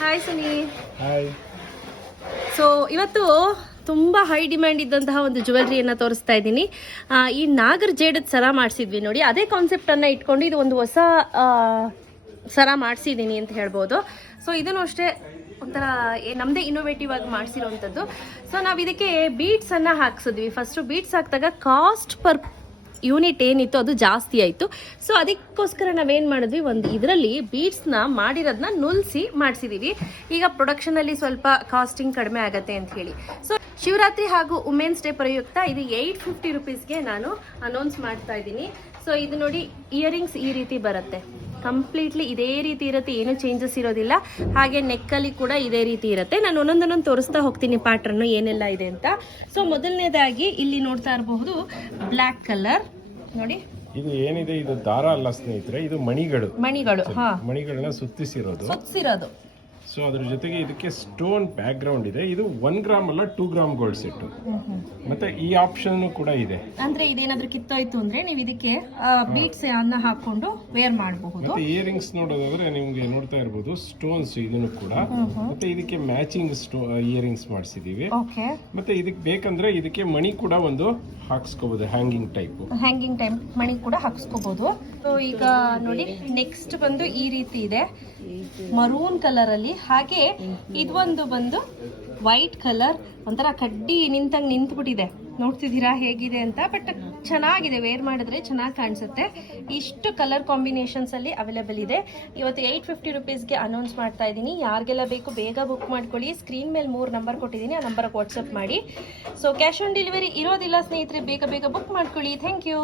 Hi Suni hi so ಇವತ್ತು ತುಂಬ high demand ಇದ್ದಂತಹ ಒಂದು ಜ್ಯುವೆಲ್ರಿಯನ್ನು ತೋರಿಸ್ತಾ ಇದ್ದೀನಿ. ಈ ನಾಗರ್ ಜೇಡದ ಸರ ಮಾಡಿಸಿದ್ವಿ ನೋಡಿ. ಅದೇ ಕಾನ್ಸೆಪ್ಟನ್ನು ಇಟ್ಕೊಂಡು ಇದು ಒಂದು ಹೊಸ ಸರ ಮಾಡಿಸಿದ್ದೀನಿ ಅಂತ ಹೇಳ್ಬೋದು. ಸೊ ಇದನ್ನು ಅಷ್ಟೇ ಒಂಥರ ನಮ್ದೇ ನಮ್ಮದೇ ಇನೋವೇಟಿವ್ ಆಗಿ ಮಾಡಿಸಿರೋವಂಥದ್ದು ಸೊ ನಾವು ಇದಕ್ಕೆ ಬೀಟ್ಸನ್ನು ಹಾಕ್ಸಿದ್ವಿ. ಫಸ್ಟು ಬೀಟ್ಸ್ ಹಾಕಿದಾಗ ಕಾಸ್ಟ್ ಪರ್ ಯೂನಿಟ್ ಏನಿತ್ತು ಅದು ಜಾಸ್ತಿ ಆಯಿತು. ಸೊ ಅದಕ್ಕೋಸ್ಕರ ನಾವೇನು ಮಾಡಿದ್ವಿ? ಒಂದು ಇದರಲ್ಲಿ ಬೀಡ್ಸ್ನ ಮಾಡಿರೋದನ್ನ ನುಲ್ಸಿ ಮಾಡಿಸಿದೀವಿ. ಈಗ ಪ್ರೊಡಕ್ಷನಲ್ಲಿ ಸ್ವಲ್ಪ ಕಾಸ್ಟಿಂಗ್ ಕಡಿಮೆ ಆಗತ್ತೆ ಅಂತ ಹೇಳಿ. ಸೊ ಶಿವರಾತ್ರಿ ಹಾಗೂ ವುಮೆನ್ಸ್ ಡೇ ಪ್ರಯುಕ್ತ ಇದು ಏಯ್ಟ್ ಫಿಫ್ಟಿ ರುಪೀಸ್ಗೆ ನಾನು ಅನೌನ್ಸ್ ಮಾಡ್ತಾ ಇದ್ದೀನಿ. ಸೊ ಇದು ನೋಡಿ ಇಯರಿಂಗ್ಸ್ ಈ ರೀತಿ ಬರುತ್ತೆ. ಕಂಪ್ಲೀಟ್ಲಿ ಇದೇ ರೀತಿ ಇರುತ್ತೆ, ಏನು ಚೇಂಜಸ್ ಇರೋದಿಲ್ಲ. ಹಾಗೆ ನೆಕ್ಕಲ್ಲಿ ಕೂಡ ಇದೇ ರೀತಿ ಇರುತ್ತೆ. ನಾನು ಒಂದೊಂದೊಂದೊಂದು ತೋರಿಸ್ತಾ ಹೋಗ್ತೀನಿ ಪ್ಯಾಟ್ರನ್ನು ಏನೆಲ್ಲ ಇದೆ ಅಂತ. ಸೊ ಮೊದಲನೇದಾಗಿ ಇಲ್ಲಿ ನೋಡ್ತಾ ಇರಬಹುದು ಬ್ಲ್ಯಾಕ್ ಕಲರ್ ನೋಡಿ. ಇದು ಏನಿದೆ? ಇದು ದಾರ ಅಲ್ಲ ಸ್ನೇಹಿತರೆ ಇದು ಮಣಿಗಳು. ಮಣಿಗಳು ಮಣಿಗಳನ್ನ ಸುತ್ತಿಸಿರೋದು. ಸುತ್ತಿರೋದು ಸೊ ಅದ್ರ ಜೊತೆಗೆ ಇದಕ್ಕೆ ಸ್ಟೋನ್ ಬ್ಯಾಕ್ ಗ್ರೌಂಡ್ ಇದೆ. ಇದು ಒನ್ ಗ್ರಾಮ್ ಅಲ್ಲ ಟೂ ಗ್ರಾಮ್ ಗೋಲ್ಡ್ ಸೆಟ್ ಮತ್ತೆ ಈ ಆಪ್ಷನ್ ಕೂಡ ಇದೆ. ಅಂದ್ರೆ ಇದೇನಾದ್ರೂ ಕಿತ್ತೋಯ್ತು ಅಂದ್ರೆ ನೀವು ಇದಕ್ಕೆ ಬೀಟ್ಸ್ ಅನ್ನ ಹಾಕೊಂಡು ವೇರ್ ಮಾಡಬಹುದು. ಮತ್ತೆ ಇಯರಿಂಗ್ಸ್ ನೋಡೋದಾದ್ರೆ ನಿಮ್ಗೆ ನೋಡ್ತಾ ಇರ್ಬೋದು ಸ್ಟೋನ್ಸ್ ಇದನ್ನು ಕೂಡ. ಮತ್ತೆ ಇದಕ್ಕೆ ಮ್ಯಾಚಿಂಗ್ ಸ್ಟೋ ಇಯರಿಂಗ್ಸ್ ಮಾಡಿಸಿದೀವಿ. ಓಕೆ. ಮತ್ತೆ ಇದಕ್ಕೆ ಬೇಕಂದ್ರೆ ಇದಕ್ಕೆ ಮಣಿ ಕೂಡ ಒಂದು ಹಾಕ್ಸ್ಕೋಬಹುದು ಹ್ಯಾಂಗಿಂಗ್ ಟೈಪ್ ಹ್ಯಾಂಗಿಂಗ್ ಟೈಪ್ ಮಣಿ ಕೂಡ ಹಾಕ್ಸ್ಕೋಬಹುದು ಸೊ ಈಗ ನೋಡಿ ನೆಕ್ಸ್ಟ್ ಬಂದು ಈ ರೀತಿ ಇದೆ. ಮರೂನ್ ಕಲರ್ ಅಲ್ಲಿ ಹಾಗೆ ಇದೊಂದು ಬಂದು ವೈಟ್ ಕಲರ್ ಒಂಥರ ಕಡ್ಡಿ ನಿಂತಂಗೆ ನಿಂತ್ಬಿಟ್ಟಿದೆ. ನೋಡ್ತಿದ್ದೀರಾ ಹೇಗಿದೆ ಅಂತ ಬಟ್ ಚೆನ್ನಾಗಿದೆ ವೇರ್ ಮಾಡಿದ್ರೆ ಚೆನ್ನಾಗಿ ಕಾಣಿಸುತ್ತೆ. ಇಷ್ಟು ಕಲರ್ ಕಾಂಬಿನೇಷನ್ಸ್ ಅಲ್ಲಿ ಅವೈಲೇಬಲ್ ಇದೆ. ಇವತ್ತು ಏಯ್ಟ್ ಫಿಫ್ಟಿ ರುಪೀಸ್ಗೆ ಅನೌನ್ಸ್ ಮಾಡ್ತಾ ಇದ್ದೀನಿ. ಯಾರಿಗೆಲ್ಲ ಬೇಕು ಬೇಗ ಬುಕ್ ಮಾಡ್ಕೊಳ್ಳಿ. ಸ್ಕ್ರೀನ್ ಮೇಲೆ ಮೂರು ನಂಬರ್ ಕೊಟ್ಟಿದ್ದೀನಿ, ಆ ನಂಬರ್ಗೆ ವಾಟ್ಸಪ್ ಮಾಡಿ. ಸೊ ಕ್ಯಾಶ್ ಆನ್ ಡೆಲಿವರಿ ಇರೋದಿಲ್ಲ ಸ್ನೇಹಿತರೆ, ಬೇಗ ಬೇಗ ಬುಕ್ ಮಾಡ್ಕೊಳ್ಳಿ. Thank you